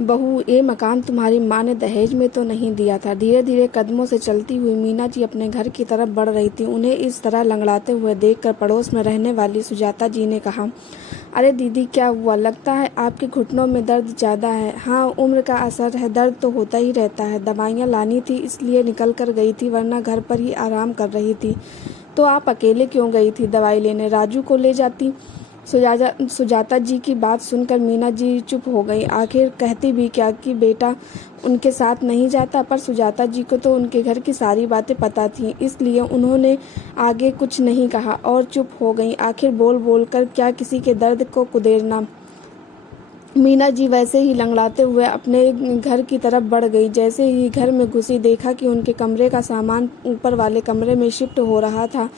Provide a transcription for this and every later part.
बहू, ये मकान तुम्हारी माँ ने दहेज में तो नहीं दिया था। धीरे धीरे कदमों से चलती हुई मीना जी अपने घर की तरफ बढ़ रही थी। उन्हें इस तरह लंगड़ाते हुए देखकर पड़ोस में रहने वाली सुजाता जी ने कहा, अरे दीदी, क्या हुआ? लगता है आपके घुटनों में दर्द ज़्यादा है। हाँ, उम्र का असर है, दर्द तो होता ही रहता है। दवाइयाँ लानी थी इसलिए निकल कर गई थी, वरना घर पर ही आराम कर रही थी। तो आप अकेले क्यों गई थी दवाई लेने? राजू को ले जाती। सुजाता जी की बात सुनकर मीना जी चुप हो गई। आखिर कहती भी क्या कि बेटा उनके साथ नहीं जाता, पर सुजाता जी को तो उनके घर की सारी बातें पता थीं, इसलिए उन्होंने आगे कुछ नहीं कहा और चुप हो गई। आखिर बोल बोल कर क्या किसी के दर्द को कुदेरना। मीना जी वैसे ही लंगड़ाते हुए अपने घर की तरफ बढ़ गई। जैसे ही घर में घुसी, देखा कि उनके कमरे का सामान ऊपर वाले कमरे में शिफ्ट हो रहा था।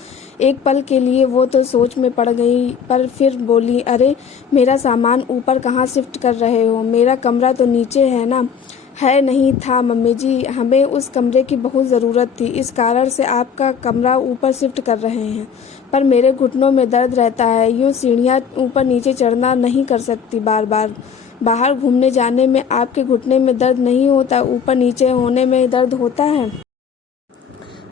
एक पल के लिए वो तो सोच में पड़ गई, पर फिर बोली, अरे मेरा सामान ऊपर कहाँ शिफ्ट कर रहे हो? मेरा कमरा तो नीचे है ना। है नहीं था मम्मी जी, हमें उस कमरे की बहुत ज़रूरत थी, इस कारण से आपका कमरा ऊपर शिफ्ट कर रहे हैं। पर मेरे घुटनों में दर्द रहता है, यूँ सीढ़ियाँ ऊपर नीचे चढ़ना नहीं कर सकती बार बार। बाहर घूमने जाने में आपके घुटने में दर्द नहीं होता, ऊपर नीचे होने में दर्द होता है।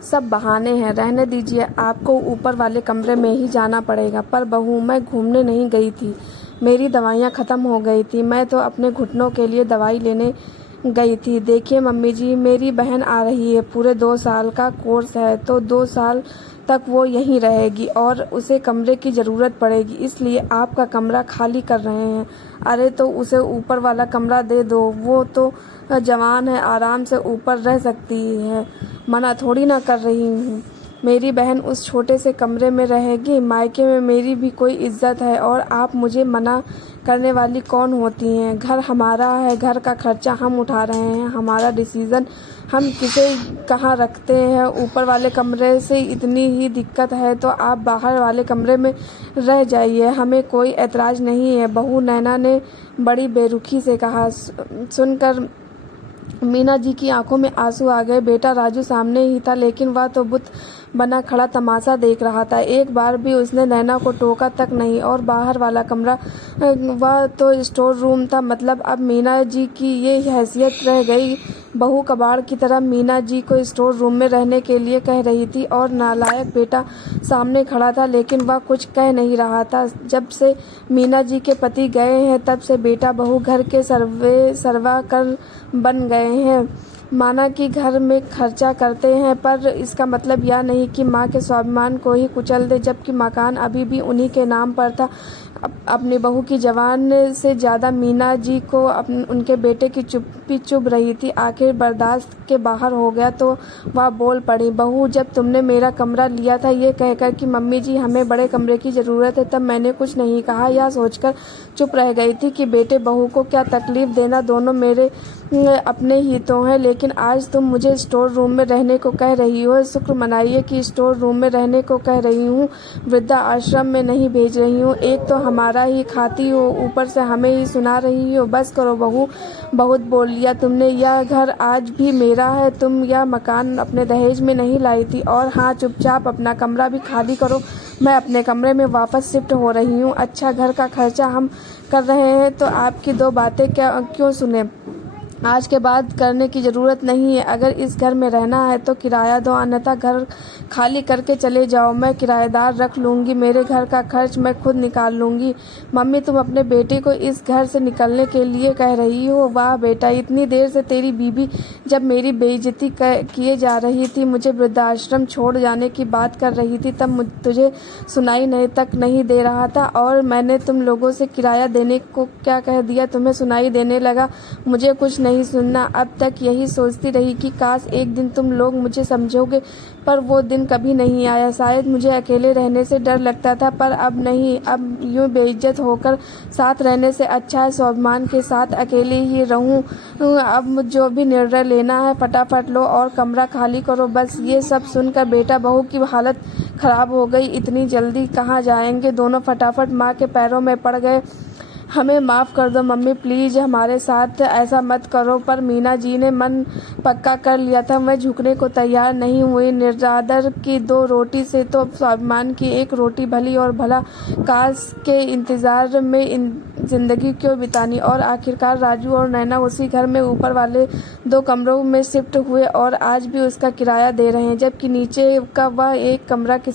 सब बहाने हैं, रहने दीजिए, आपको ऊपर वाले कमरे में ही जाना पड़ेगा। पर बहू, मैं घूमने नहीं गई थी, मेरी दवाइयाँ ख़त्म हो गई थी, मैं तो अपने घुटनों के लिए दवाई लेने गई थी। देखिए मम्मी जी, मेरी बहन आ रही है, पूरे 2 साल का कोर्स है, तो 2 साल तक वो यहीं रहेगी और उसे कमरे की ज़रूरत पड़ेगी, इसलिए आपका कमरा खाली कर रहे हैं। अरे तो उसे ऊपर वाला कमरा दे दो, वो तो जवान है, आराम से ऊपर रह सकती है, मना थोड़ी ना कर रही हूँ। मेरी बहन उस छोटे से कमरे में रहेगी, मायके में मेरी भी कोई इज्जत है, और आप मुझे मना करने वाली कौन होती हैं? घर हमारा है, घर का खर्चा हम उठा रहे हैं, हमारा डिसीज़न, हम किसे कहाँ रखते हैं। ऊपर वाले कमरे से इतनी ही दिक्कत है तो आप बाहर वाले कमरे में रह जाइए, हमें कोई ऐतराज़ नहीं है, बहू नैना ने बड़ी बेरुखी से कहा। सुनकर मीना जी की आंखों में आंसू आ गए। बेटा राजू सामने ही था, लेकिन वह तो बुत बना खड़ा तमाशा देख रहा था। एक बार भी उसने नैना को टोका तक नहीं। और बाहर वाला कमरा, वह तो स्टोर रूम था। मतलब अब मीना जी की ये हैसियत रह गई। बहू कबाड़ की तरह मीना जी को स्टोर रूम में रहने के लिए कह रही थी, और नालायक बेटा सामने खड़ा था, लेकिन वह कुछ कह नहीं रहा था। जब से मीना जी के पति गए हैं, तब से बेटा बहू घर के सर्वा कर बन गए हैं। माना कि घर में खर्चा करते हैं, पर इसका मतलब यह नहीं कि माँ के स्वाभिमान को ही कुचल दे, जबकि मकान अभी भी उन्हीं के नाम पर था। अपनी बहू की जवान से ज़्यादा मीना जी को उनके बेटे की चुप्पी चुभ रही थी। आखिर बर्दाश्त के बाहर हो गया तो वह बोल पड़ी, बहू जब तुमने मेरा कमरा लिया था ये कहकर कि मम्मी जी हमें बड़े कमरे की ज़रूरत है, तब मैंने कुछ नहीं कहा, यह सोचकर चुप रह गई थी कि बेटे बहू को क्या तकलीफ़ देना, दोनों मेरे अपने ही तो हैं। लेकिन आज तुम मुझे स्टोर रूम में रहने को कह रही हो। शुक्र मनाइए कि स्टोर रूम में रहने को कह रही हूँ, वृद्धा आश्रम में नहीं भेज रही हूँ। एक तो हमारा ही खाती हो, ऊपर से हमें ही सुना रही हो। बस करो बहू, बहुत बोल लिया तुमने। यह घर आज भी मेरा है, तुम यह मकान अपने दहेज में नहीं लाई थी। और हाँ, चुपचाप अपना कमरा भी खाली करो, मैं अपने कमरे में वापस शिफ्ट हो रही हूँ। अच्छा, घर का खर्चा हम कर रहे हैं तो आपकी 2 बातें क्यों सुने? आज के बाद करने की ज़रूरत नहीं है। अगर इस घर में रहना है तो किराया दो, अन्यथा घर खाली करके चले जाओ। मैं किराएदार रख लूँगी, मेरे घर का खर्च मैं खुद निकाल लूँगी। मम्मी, तुम अपने बेटे को इस घर से निकलने के लिए कह रही हो? वाह बेटा, इतनी देर से तेरी बीबी जब मेरी बेइज्जती किए जा रही थी, मुझे वृद्धाश्रम छोड़ जाने की बात कर रही थी, तब तुझे सुनाई नहीं दे रहा था। और मैंने तुम लोगों से किराया देने को क्या कह दिया, तुम्हें सुनाई देने लगा? मुझे कुछ नहीं सुनना। अब तक यही सोचती रही कि काश एक दिन तुम लोग मुझे समझोगे, पर वो दिन कभी नहीं आया। शायद मुझे अकेले रहने से डर लगता था, पर अब नहीं। अब यूँ बेइज्जत होकर साथ रहने से अच्छा है स्वाभिमान के साथ अकेले ही रहूं। अब जो भी निर्णय लेना है फटाफट लो और कमरा खाली करो बस। ये सब सुनकर बेटा बहू की हालत खराब हो गई। इतनी जल्दी कहाँ जाएंगे? दोनों फटाफट माँ के पैरों में पड़ गए। हमें माफ़ कर दो मम्मी, प्लीज़ हमारे साथ ऐसा मत करो। पर मीना जी ने मन पक्का कर लिया था, वह झुकने को तैयार नहीं हुई। निर्यादर की 2 रोटी से तो स्वाभिमान की 1 रोटी भली और भला काश के इंतज़ार में जिंदगी क्यों बितानी। और आखिरकार राजू और नैना उसी घर में ऊपर वाले 2 कमरों में शिफ्ट हुए और आज भी उसका किराया दे रहे हैं, जबकि नीचे का वह एक कमरा